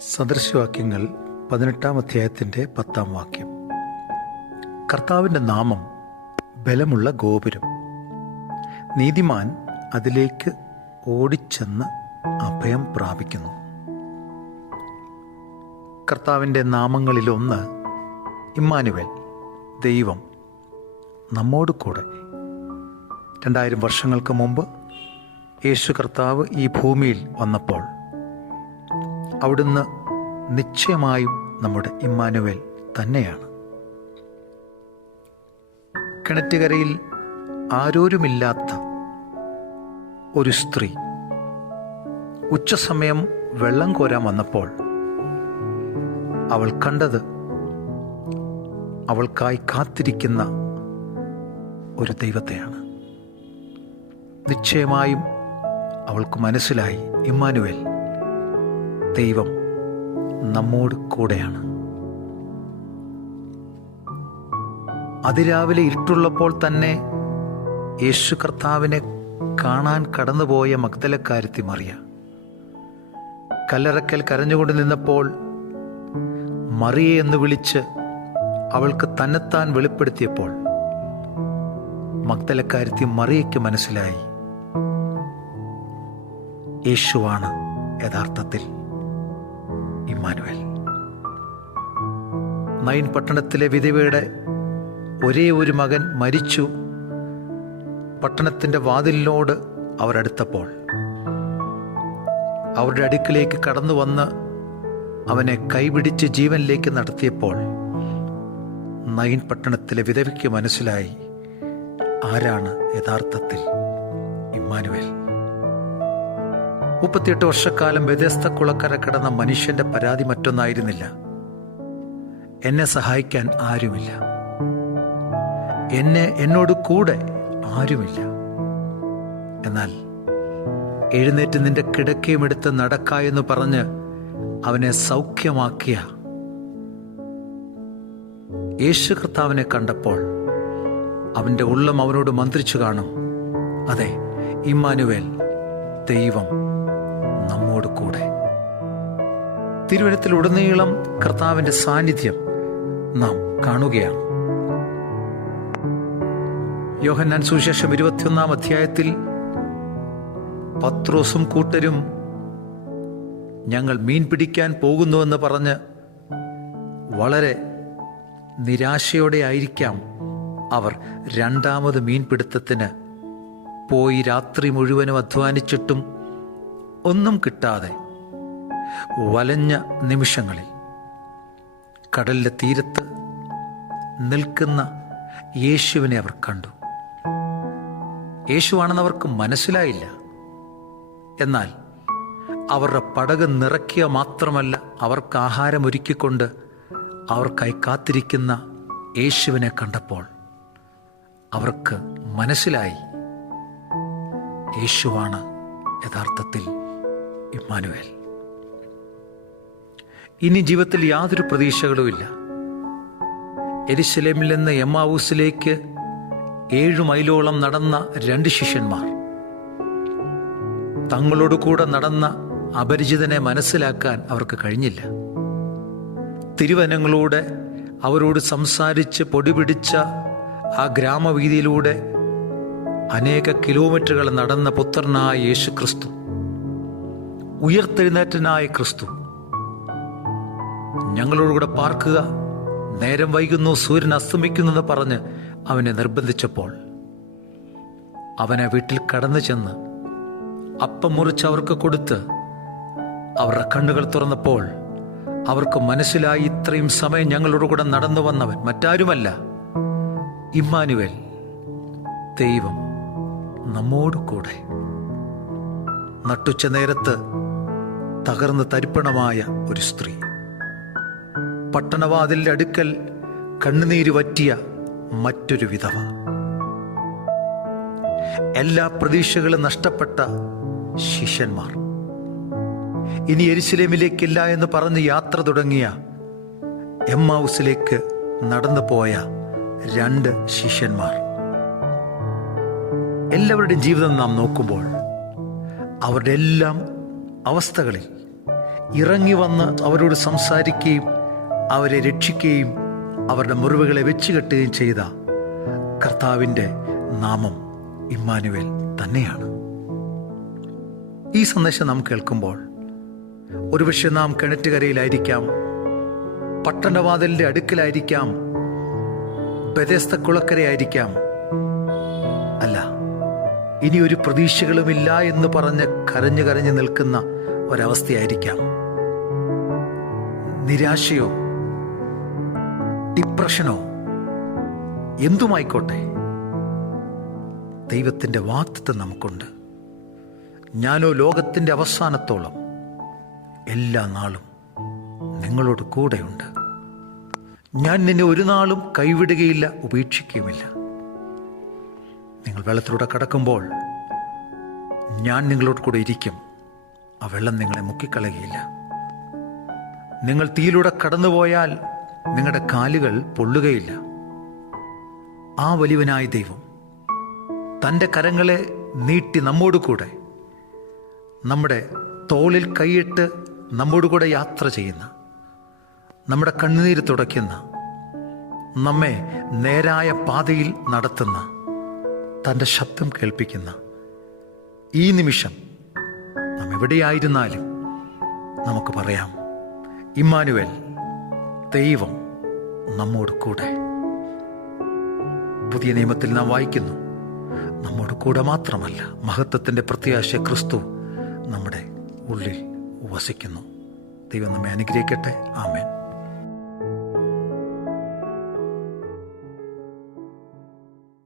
സദൃശവാക്യങ്ങൾ 18-ാം അധ്യായത്തിൻ്റെ 10-ാം വാക്യം. കർത്താവിൻ്റെ നാമം ബലമുള്ള ഗോപുരം, നീതിമാൻ അതിലേക്ക് ഓടിച്ചെന്ന് അഭയം പ്രാപിക്കുന്നു. കർത്താവിൻ്റെ നാമങ്ങളിലൊന്ന് ഇമ്മാനുവേൽ, ദൈവം നമ്മോട് കൂടെ. 2000 വർഷങ്ങൾക്ക് മുമ്പ് യേശു കർത്താവ് ഈ ഭൂമിയിൽ വന്നപ്പോൾ അവിടുന്ന് നിശ്ചയമായും നമ്മുടെ ഇമ്മാനുവേൽ തന്നെയാണ്. കിണറ്റുകരയിൽ ആരോരുമില്ലാത്ത ഒരു സ്ത്രീ ഉച്ചസമയം വെള്ളം കോരാൻ വന്നപ്പോൾ അവൾ കണ്ടത് അവൾക്കായി കാത്തിരിക്കുന്ന ഒരു ദൈവത്തെയാണ്. നിശ്ചയമായും അവൾക്ക് മനസ്സിലായി, ഇമ്മാനുവേൽ, ദൈവം നമ്മോട് കൂടെയാണ്. അതിരാവിലെ ഇരുട്ടുള്ളപ്പോൾ തന്നെ യേശു കർത്താവിനെ കാണാൻ കടന്നുപോയ മഗ്ദലക്കാരത്തി മറിയ കല്ലറക്കൽ കരഞ്ഞുകൊണ്ട് നിന്നപ്പോൾ മറിയെ എന്ന് വിളിച്ച് അവൾക്ക് തന്നെത്താൻ വെളിപ്പെടുത്തിയപ്പോൾ മഗ്ദലക്കാരത്തി മറിയയ്ക്ക് മനസ്സിലായി, യേശുവാണ് യഥാർത്ഥത്തിൽ ഇമ്മാനുവേൽ. നൈൻ പട്ടണത്തിലെ വിധവയുടെ ഒരേ ഒരു മകൻ മരിച്ചു. പട്ടണത്തിൻ്റെ വാതിലിനോട് അവരടുത്തപ്പോൾ അവരുടെ അടുക്കിലേക്ക് കടന്നു വന്ന് അവനെ കൈപിടിച്ച് ജീവനിലേക്ക് നടത്തിയപ്പോൾ നൈൻ പട്ടണത്തിലെ വിധവയ്ക്ക് മനസ്സിലായി, ആരാണ് യഥാർത്ഥത്തിൽ ഇമ്മാനുവേൽ. 38 വർഷക്കാലം ബെഥെസ്ദ കുളക്കര കിടന്ന മനുഷ്യന്റെ പരാതി മറ്റൊന്നായിരുന്നില്ല, എന്നെ സഹായിക്കാൻ ആരുമില്ല, എന്നോട് കൂടെ ആരുമില്ല. എന്നാൽ എഴുന്നേറ്റ് നിന്റെ കിടക്കയും എടുത്ത് നടക്ക എന്ന് പറഞ്ഞ് അവനെ സൗഖ്യമാക്കിയ യേശു കർത്താവിനെ കണ്ടപ്പോൾ അവന്റെ ഉള്ളം അവനോട് മന്ത്രിച്ചു കാണും, അതെ, ഇമ്മാനുവേൽ, ദൈവം നമ്മോട് കൂടെ. തിരുവചനത്തിലുടനീളം കർത്താവിന്റെ സാന്നിധ്യം നാം കാണുകയാണ്. യോഹന്നാൻ സുവിശേഷം 21-ാം അധ്യായത്തിൽ പത്രോസും കൂട്ടരും ഞങ്ങൾ മീൻ പിടിക്കാൻ പോകുന്നുവെന്ന് പറഞ്ഞ് വളരെ നിരാശയോടെ ആയിരിക്കാം അവർ രണ്ടാമത് മീൻപിടുത്തത്തിന് പോയി. രാത്രി മുഴുവനും അധ്വാനിച്ചിട്ടും ഒന്നും കിട്ടാതെ വലഞ്ഞ നിമിഷങ്ങളിൽ കടലിന്റെ തീരത്ത് നിൽക്കുന്ന യേശുവിനെ അവർ കണ്ടു. യേശുവാണെന്ന് അവർക്ക് മനസ്സിലായില്ല. എന്നാൽ അവരുടെ പടക് നിറയ്ക്കുക മാത്രമല്ല, അവർക്ക് ആഹാരം ഒരുക്കിക്കൊണ്ട് അവർക്കായി കാത്തിരിക്കുന്ന യേശുവിനെ കണ്ടപ്പോൾ അവർക്ക് മനസ്സിലായി, യേശുവാണ് യഥാർത്ഥത്തിൽ ഇമ്മാനുവേൽ. ഇനി ജീവിതത്തിൽ യാതൊരു പ്രതീക്ഷകളുമില്ല. യെരുശലേമിൽ നിന്ന് എമ്മാവൂസിലേക്ക് 7 മൈലോളം നടന്ന 2 ശിഷ്യന്മാർ തങ്ങളോട് കൂടെ നടന്ന അപരിചിതനെ മനസ്സിലാക്കാൻ അവർക്ക് കഴിഞ്ഞില്ല. തിരുവനങ്ങളൂടെ അവരോട് സംസാരിച്ച് പൊടിപിടിച്ച ആ ഗ്രാമവീതിയിലൂടെ അനേക കിലോമീറ്ററുകൾ നടന്ന പുത്രനായ യേശു ക്രിസ്തു, ഉയർത്തെഴുന്നേറ്റനായ ക്രിസ്തു, ഞങ്ങളോടുകൂടെ പാർക്കുക, നേരം വൈകുന്നു, സൂര്യൻ അസ്തമിക്കുന്നെന്ന് പറഞ്ഞ് അവനെ നിർബന്ധിച്ചപ്പോൾ അവനെ വീട്ടിൽ കടന്നു ചെന്ന് അപ്പം മുറിച്ച് അവർക്ക് കൊടുത്ത് അവരുടെ കണ്ണുകൾ തുറന്നപ്പോൾ അവർക്ക് മനസ്സിലായി, ഇത്രയും സമയം ഞങ്ങളോടുകൂടെ നടന്നു വന്നവൻ മറ്റാരുമല്ല, ഇമ്മാനുവേൽ, ദൈവം നമ്മോട് കൂടെ. നട്ടുച്ച നേരത്ത് തകർന്ന് തരിപ്പണമായ ഒരു സ്ത്രീ, പട്ടണവാതിലിന്റെ അടുക്കൽ കണ്ണുനീര് വറ്റിയ മറ്റൊരു വിധവ, എല്ലാ പ്രതീക്ഷകളും നഷ്ടപ്പെട്ട ശിഷ്യന്മാർ, ഇനി യെരുശലേമിലേക്കില്ല എന്ന് പറഞ്ഞ് യാത്ര തുടങ്ങിയ എമ്മാവൂസിലേക്ക് നടന്നു പോയ 2 ശിഷ്യന്മാർ. എല്ലാവരുടെയും ജീവിതം നാം നോക്കുമ്പോൾ അവരുടെ എല്ലാം അവസ്ഥകളിൽ ഇറങ്ങി വന്ന് അവരോട് സംസാരിക്കുകയും അവരെ രക്ഷിക്കുകയും അവരുടെ മുറിവുകളെ വെച്ച് കെട്ടുകയും ചെയ്ത കർത്താവിൻ്റെ നാമം ഇമ്മാനുവേൽ തന്നെയാണ്. ഈ സന്ദേശം നാം കേൾക്കുമ്പോൾ ഒരുപക്ഷെ നാം കിണറ്റുകരയിലായിരിക്കാം, പട്ടണവാതിലിൻ്റെ അടുക്കലായിരിക്കാം, ബെഥെസ്ദ കുളക്കരയായിരിക്കാം. അല്ല, ഇനി ഒരു പ്രതീക്ഷകളുമില്ല എന്ന് പറഞ്ഞ് കരഞ്ഞു കരഞ്ഞു നിൽക്കുന്ന ഒരവസ്ഥയായിരിക്കാം. നിരാശയോ ഡിപ്രഷനോ എന്തുമായിക്കോട്ടെ, ദൈവത്തിൻ്റെ വാഗ്ദത്തം നമുക്കുണ്ട്. ഞാനോ ലോകത്തിൻ്റെ അവസാനത്തോളം എല്ലാ നാളും നിങ്ങളോട് കൂടെയുണ്ട്. ഞാൻ നിന്നെ ഒരു നാളും കൈവിടുകയില്ല, ഉപേക്ഷിക്കുകയുമില്ല. നിങ്ങൾ വെള്ളത്തിലൂടെ കടക്കുമ്പോൾ ഞാൻ നിങ്ങളോട് കൂടെ ഇരിക്കും. ആ വെള്ളം നിങ്ങളെ മുക്കിക്കളയുകയില്ല. നിങ്ങൾ തീയിലൂടെ കടന്നുപോയാൽ നിങ്ങളുടെ കാലുകൾ പൊള്ളുകയില്ല. ആ വലിയവനായ ദൈവം തൻ്റെ കരങ്ങളെ നീട്ടി നമ്മോട് കൂടെ, നമ്മുടെ തോളിൽ കൈയിട്ട് നമ്മോട് കൂടെ യാത്ര ചെയ്യുന്ന, നമ്മുടെ കണ്ണുനീര് തുടയ്ക്കുന്ന, നമ്മെ നേരായ പാതയിൽ നടത്തുന്ന, തൻ്റെ ശബ്ദം കേൾപ്പിക്കുന്ന ഈ നിമിഷം നാം എവിടെയായിരുന്നാലും നമുക്ക് പറയാം, ഇമ്മാനുവേൽ, ദൈവം നമ്മോട് കൂടെ. പുതിയ നിയമത്തിൽ നാം വായിക്കുന്നു, നമ്മോട് കൂടെ മാത്രമല്ല, മഹത്വത്തിൻ്റെ പ്രത്യാശ ക്രിസ്തു നമ്മുടെ ഉള്ളിൽ വസിക്കുന്നു. ദൈവം നമ്മെ അനുഗ്രഹിക്കട്ടെ. ആമേൻ.